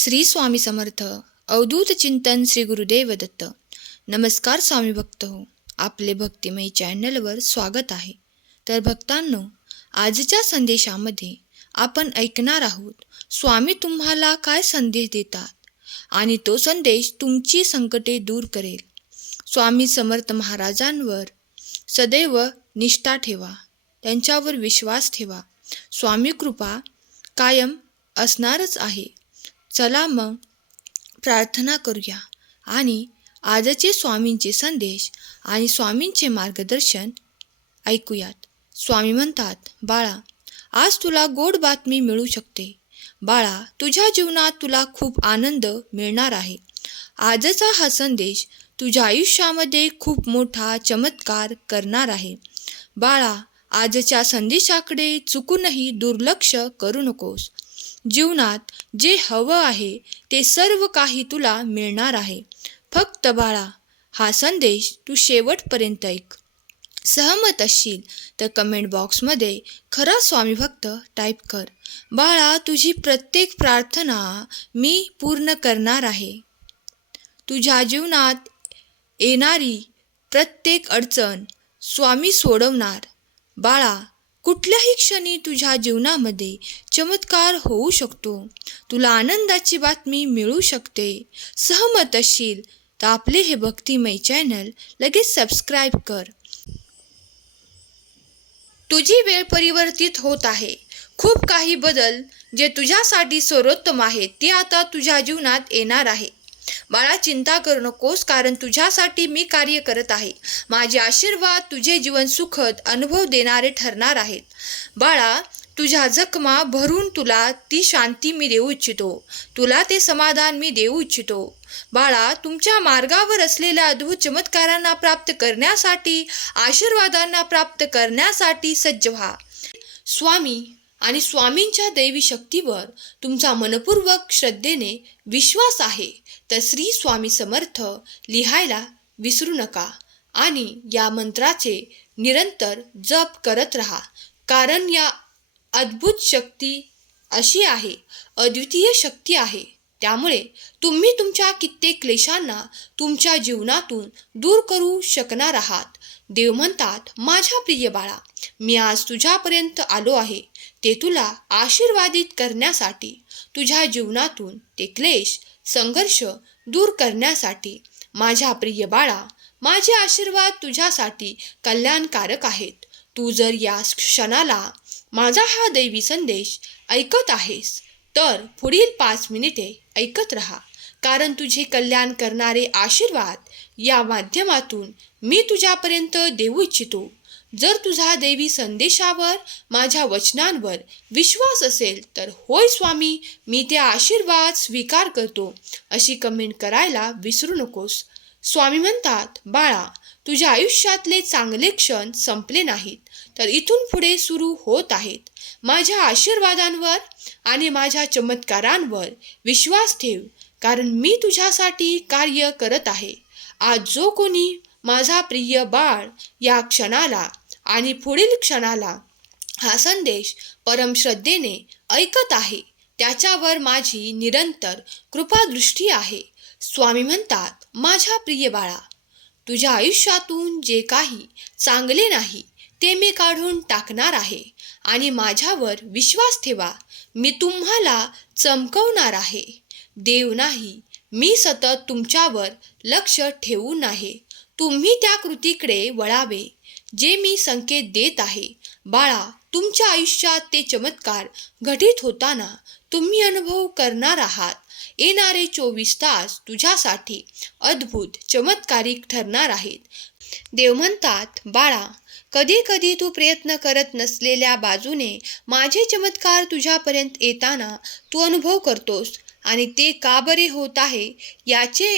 श्री स्वामी समर्थ अवधूत चिंतन श्री गुरुदेव दत्त नमस्कार स्वामी भक्त हो आपले भक्तिमयी चॅनलवर स्वागत आहे. तर भक्तांनो आजच्या संदेशामध्ये आपण ऐकणार आहोत स्वामी तुम्हाला काय संदेश देतात? आणि तो संदेश तुमची संकटे दूर करेल. स्वामी समर्थ महाराजांवर सदैव निष्ठा ठेवा त्यांच्यावर विश्वास ठेवा. स्वामी कृपा कायम असणारच आहे. चला मग. प्रार्थना करूया. आणि आजचे स्वामींचे संदेश आणि स्वामींचे मार्गदर्शन ऐकूयात. स्वामी म्हणतात बाळा आज तुला गोड बातमी मिळू शकते. बाळा तुझ्या जीवनात तुला खूप आनंद मिळणार आहे. आजचा हा संदेश तुझ्या आयुष्यामध्ये खूप मोठा चमत्कार करणार आहे. बाळा आजच्या संदेशाकडे चुकूनही दुर्लक्ष करू नकोस. जीवनात जे हवं आहे ते सर्व काही तुला मिळणार आहे. फक्त बाळा हा संदेश तू शेवटपर्यंत ऐक. सहमत असशील तर कमेंट बॉक्समध्ये खरा स्वामी भक्त टाईप कर. बाळा तुझी प्रत्येक प्रार्थना मी पूर्ण करणार आहे. तुझ्या जीवनात येणारी प्रत्येक अडचण स्वामी सोडवणार. बाळा कुठल्याही क्षणी तुझ्या जीवनामध्ये चमत्कार होऊ शकतो. तुला आनंदाची बातमी मिळू शकते. सहमत असशील तर आपले हे भक्तिमय चॅनल लगेच सबस्क्राईब कर. तुझी वेळ परिवर्तित होत आहे. खूप काही बदल जे तुझ्यासाठी सर्वोत्तम आहेत ते आता तुझ्या जीवनात येणार आहे. बाळा चिंता करू नकोस कारण तुझ्यासाठी मी कार्य करत आहे. माझे आशीर्वाद तुझे जीवन सुखद अनुभव देणारे ठरणार आहेत. बाळा तुझ्या जखमा भरून तुला ती शांती मी देऊ इच्छितो. तुला ते समाधान मी देऊ इच्छितो. बाळा तुमच्या मार्गावर असलेल्या अद्भुत चमत्कारांना प्राप्त करण्यासाठी आशीर्वादांना प्राप्त करण्यासाठी सज्ज व्हा. स्वामी आणि स्वामींच्या दैवी शक्तीवर तुमचा मनपूर्वक श्रद्धेने विश्वास आहे तर श्री स्वामी समर्थ लिहायला विसरू नका आणि या मंत्राचे निरंतर जप करत राहा. कारण या अद्भुत शक्ती अशी आहे अद्वितीय शक्ती आहे. त्यामुळे तुम्ही तुमच्या कित्येक क्लेशांना तुमच्या जीवनातून दूर करू शकणार आहात. देव म्हणतात माझ्या प्रिय बाळा मी आज तुझ्यापर्यंत आलो आहे. ते तुला आशीर्वादित करण्यासाठी तुझ्या जीवनातून ते क्लेश संघर्ष दूर करण्यासाठी माझ्या प्रिय बाळा माझे आशीर्वाद तुझ्यासाठी कल्याणकारक आहेत. तू जर या क्षणाला माझा हा दैवी संदेश ऐकत आहेस तर पुढील पाच मिनिटे ऐकत राहा. कारण तुझे कल्याण करणारे आशीर्वाद या माध्यमातून मी तुझ्यापर्यंत देऊ इच्छितो. जर तुझा देवी संदेशावर माझ्या वचनांवर विश्वास असेल तर होय स्वामी मी ते आशीर्वाद स्वीकार करतो. अशी कमेंट करायला विसरू नकोस. स्वामी म्हणतात बाळा तुझ्या आयुष्यातले चांगले क्षण संपले नाहीत तर इथून पुढे सुरू होत आहेत. माझ्या आशीर्वादांवर आणि माझ्या चमत्कारांवर विश्वास ठेव कारण मी तुझ्यासाठी कार्य करत आहे. आज जो कोणी माझा प्रिय बाळ या क्षणाला आणि पुढील क्षणाला हा संदेश परमश्रद्धेने ऐकत आहे त्याच्यावर माझी निरंतर कृपादृष्टी आहे. स्वामी म्हणतात माझ्या प्रिय बाळा तुझ्या आयुष्यातून जे काही चांगले नाही ते मी काढून टाकणार आहे आणि माझ्यावर विश्वास ठेवा मी तुम्हाला चमकवणार आहे. देव नाही मी सतत तुमच्यावर लक्ष ठेवून आहे तुम्ही त्या कृतीकडे वळावे जे मी संकेत देत आहे. बाळा तुमच्या आयुष्यात ते चमत्कार घटित होताना तुम्ही अनुभव करणार आहात. येणारे चोवीस तास तुझ्यासाठी अद्भुत चमत्कारिक ठरणार आहेत. देव म्हणतात बाळा कधी कधी तू प्रयत्न करत नसलेल्या बाजूने माझे चमत्कार तुझ्यापर्यंत येताना तू अनुभव करतोस. आणि ते का बरे होत आहे याचे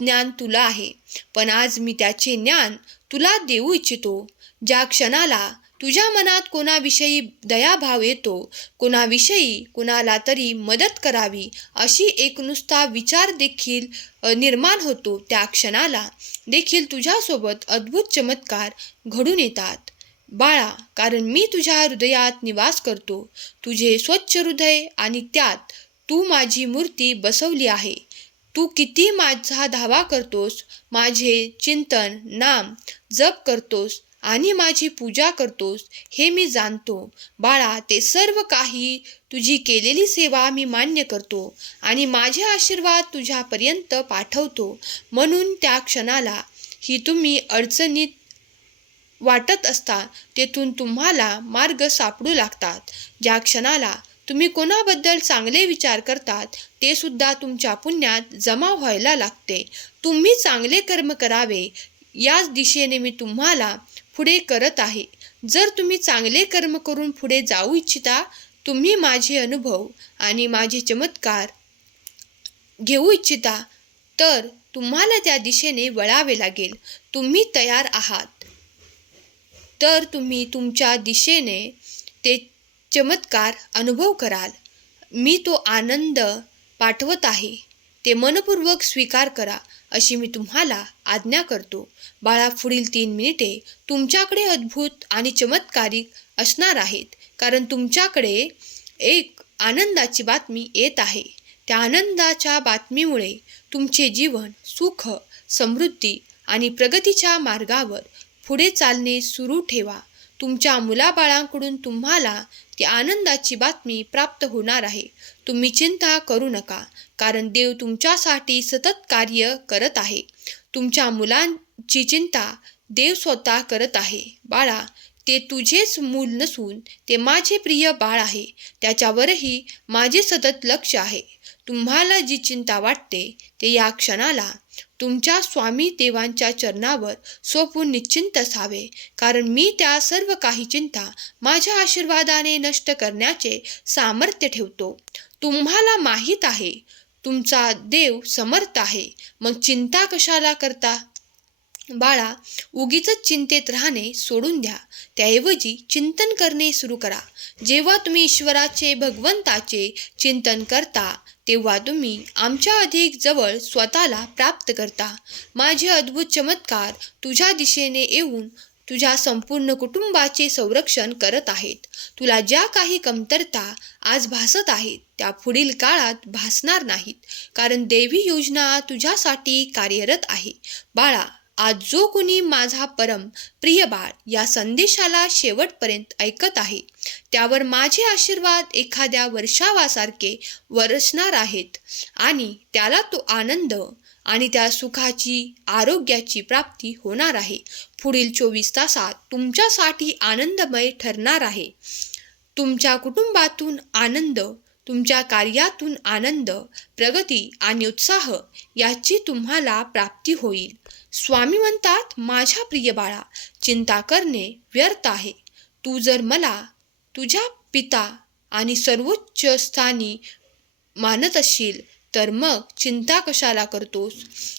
ज्ञान तुला आहे. पण आज मी त्याचे ज्ञान तुला देऊ इच्छितो. ज्या क्षणाला तुझ्या मनात कोणाविषयी दयाभाव येतो कोणाविषयी कोणाला तरी मदत करावी अशी एक नुसता विचार देखील निर्माण होतो. त्या क्षणाला देखील तुझ्यासोबत अद्भुत चमत्कार घडून येतात. बाळा कारण मी तुझ्या हृदयात निवास करतो. तुझे स्वच्छ हृदय आणि त्यात तू माझी मूर्ती बसवली आहे. तू किती माझा धावा करतोस माझे चिंतन नाम जप करतोस आणि माझी पूजा करतोस हे मी जाणतो. बाळा ते सर्व काही तुझी केलेली सेवा मी मान्य करतो आणि माझे आशीर्वाद तुझ्यापर्यंत पाठवतो. म्हणून त्या क्षणाला ही तुम्ही अडचणीत वाटत असता तेथून तुम्हाला मार्ग सापडू लागतात. ज्या क्षणाला तुम्ही कोणाबद्दल चांगले विचार करतात ते सुद्धा तुमच्या पुण्यात जमा व्हायला लागते. तुम्ही चांगले कर्म करावे याच दिशेने मी तुम्हाला पुढे करत आहे. जर तुम्ही चांगले कर्म करून पुढे जाऊ इच्छिता तुम्ही माझे अनुभव आणि माझे चमत्कार घेऊ इच्छिता तर तुम्हाला त्या दिशेने वळावे लागेल. तुम्ही तयार आहात. तर तुम्ही तुमच्या दिशेने ते चमत्कार अनुभव कराल. मी तो आनंद पाठवत आहे. ते मनपूर्वक स्वीकार करा अशी मी तुम्हाला आज्ञा करतो. बाळा पुढील तीन मिनिटे तुमच्याकडे अद्भुत आणि चमत्कारिक असणार आहेत. कारण तुमच्याकडे एक आनंदाची बातमी येत आहे. त्या आनंदाच्या बातमीमुळे तुमचे जीवन सुख समृद्धी आणि प्रगतीच्या मार्गावर पुढे चालणे सुरू ठेवा. तुमच्या मुलाबाळांकडून तुम्हाला ती आनंदाची बातमी प्राप्त होणार आहे. तुम्ही चिंता करू नका कारण देव तुमच्यासाठी सतत कार्य करत आहे. तुमच्या मुलांची चिंता देव स्वतः करत आहे. बाळा ते तुझेच मूल नसून ते माझे प्रिय बाळ आहे. त्याच्यावरही माझे सतत लक्ष आहे. तुम्हाला जी चिंता वाटते ते या क्षणाला तुमच्या स्वामी देवांच्या चरणावर सोपून निश्चिंत असावे. कारण मी त्या सर्व काही चिंता माझ्या आशीर्वादाने नष्ट करण्याचे सामर्थ्य ठेवतो. तुम्हाला माहीत आहे तुमचा देव समर्थ आहे. मग चिंता कशाला करता? बाळा उगीच चिंतेत राहणे सोडून द्या. त्याऐवजी चिंतन करणे सुरू करा. जेव्हा तुम्ही ईश्वराचे भगवंताचे चिंतन करता तेव्हा तुम्ही आमच्या अधिक जवळ स्वतःला प्राप्त करता. माझे अद्भुत चमत्कार तुझ्या दिशेने येऊन तुझ्या संपूर्ण कुटुंबाचे संरक्षण करत आहेत. तुला ज्या काही कमतरता आज भासत आहेत त्या पुढील काळात भासणार नाहीत कारण देवी योजना तुझ्यासाठी कार्यरत आहे. बाळा आज जो कोणी माझा परम प्रिय बाळ या संदेशाला शेवटपर्यंत ऐकत आहे त्यावर माझे आशीर्वाद एखाद्या वर्षावासारखे वरसणार आहेत आणि त्याला तो आनंद आणि त्या सुखाची आरोग्याची प्राप्ती होणार आहे. पुढील चोवीस तासात तुमच्यासाठी आनंदमय ठरणार आहे. तुमच्या कुटुंबातून आनंद तुमच्या कार्यातून आनंद प्रगती आणि उत्साह याची तुम्हाला प्राप्ती होईल. स्वामी म्हणतात माझ्या प्रिय बाळा चिंता करणे व्यर्थ आहे. तू जर मला तुझ्या पिता आणि सर्वोच्च स्थानी मानत असशील तर मग चिंता कशाला करतोस?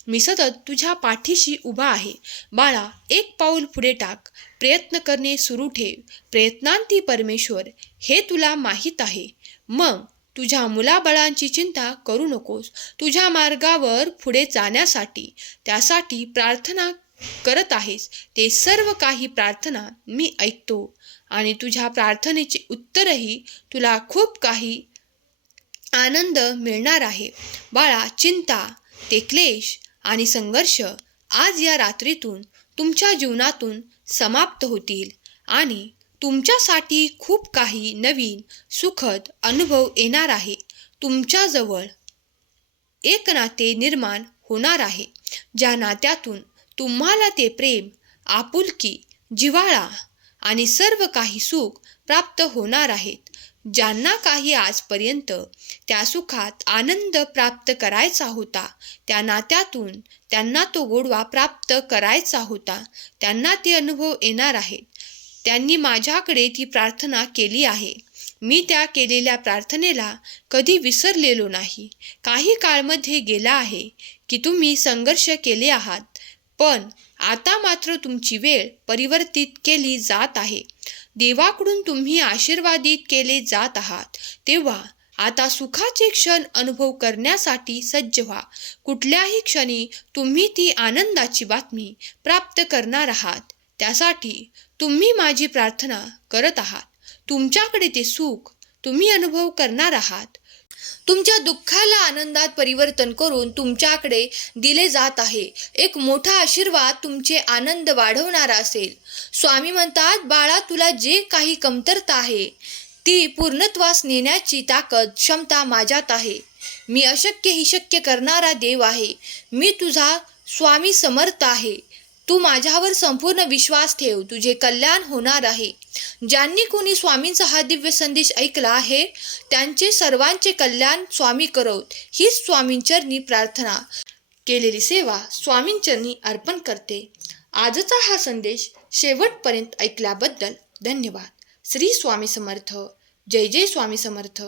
मी सतत तुझ्या पाठीशी उभा आहे. बाळा एक पाऊल पुढे टाक. प्रयत्न करणे सुरू ठेव. प्रयत्नांती परमेश्वर हे तुला माहीत आहे. मग तुझ्या मुलाबळांची चिंता करू नकोस. तुझ्या मार्गावर पुढे जाण्यासाठी त्यासाठी प्रार्थना करत आहेस. ते सर्व काही प्रार्थना मी ऐकतो आणि तुझ्या प्रार्थनेचे उत्तरही तुला खूप काही आनंद मिळणार आहे. बाळा चिंता ते क्लेश आणि संघर्ष आज या रात्रीतून तुमच्या जीवनातून समाप्त होतील आणि तुमच्यासाठी खूप काही नवीन सुखद अनुभव येणार आहे. तुमच्याजवळ एक नाते निर्माण होणार आहे ज्या नात्यातून तुम्हाला ते प्रेम आपुलकी जिव्हाळा आणि सर्व काही सुख प्राप्त होणार आहेत. ज्यांना काही आजपर्यंत त्या सुखात आनंद प्राप्त करायचा होता त्या नात्यातून त्यांना तो गोडवा प्राप्त करायचा होता त्यांना ते अनुभव येणार आहेत. त्यांनी माझ्याकडे ती प्रार्थना केली आहे. मी त्या केलेल्या प्रार्थनेला कधी विसरलेलो नाही. काही काळमध्ये गेला आहे की तुम्ही संघर्ष केले आहात पण आता मात्र तुमची वेळ परिवर्तित केली जात आहे. देवाकडून तुम्ही आशीर्वादित केले जात आहात. तेव्हा आता सुखाचे क्षण अनुभव करण्यासाठी सज्ज व्हा. कुठल्याही क्षणी तुम्ही ती आनंदाची बातमी प्राप्त करणार आहात. त्यासाठी तुम्ही माझी प्रार्थना करत आहात. तुमच्याकडे ते सुख तुम्ही अनुभव करणार आहात. तुमच्या दुःखाला आनंदात परिवर्तन करून तुमच्याकडे दिले जात आहे. एक मोठा आशीर्वाद तुमचे आनंद वाढवणारा असेल. स्वामी म्हणतात बाळा तुला जे काही कमतरता आहे ती पूर्णत्वास नेण्याची ताकद क्षमता माझ्यात आहे. मी अशक्य ही शक्य करणारा देव आहे. मी तुझा स्वामी समर्थ आहे. तू माझ्यावर संपूर्ण विश्वास ठेव. तुझे कल्याण होणार आहे. ज्यांनी कोणी स्वामींचा हा दिव्य संदेश ऐकला आहे त्यांचे सर्वांचे कल्याण स्वामी करवत. हीच स्वामींचरणी प्रार्थना केलेली सेवा स्वामींचरणी अर्पण करते. आजचा हा संदेश शेवटपर्यंत ऐकल्याबद्दल धन्यवाद. श्री स्वामी समर्थ. जय जय स्वामी समर्थ.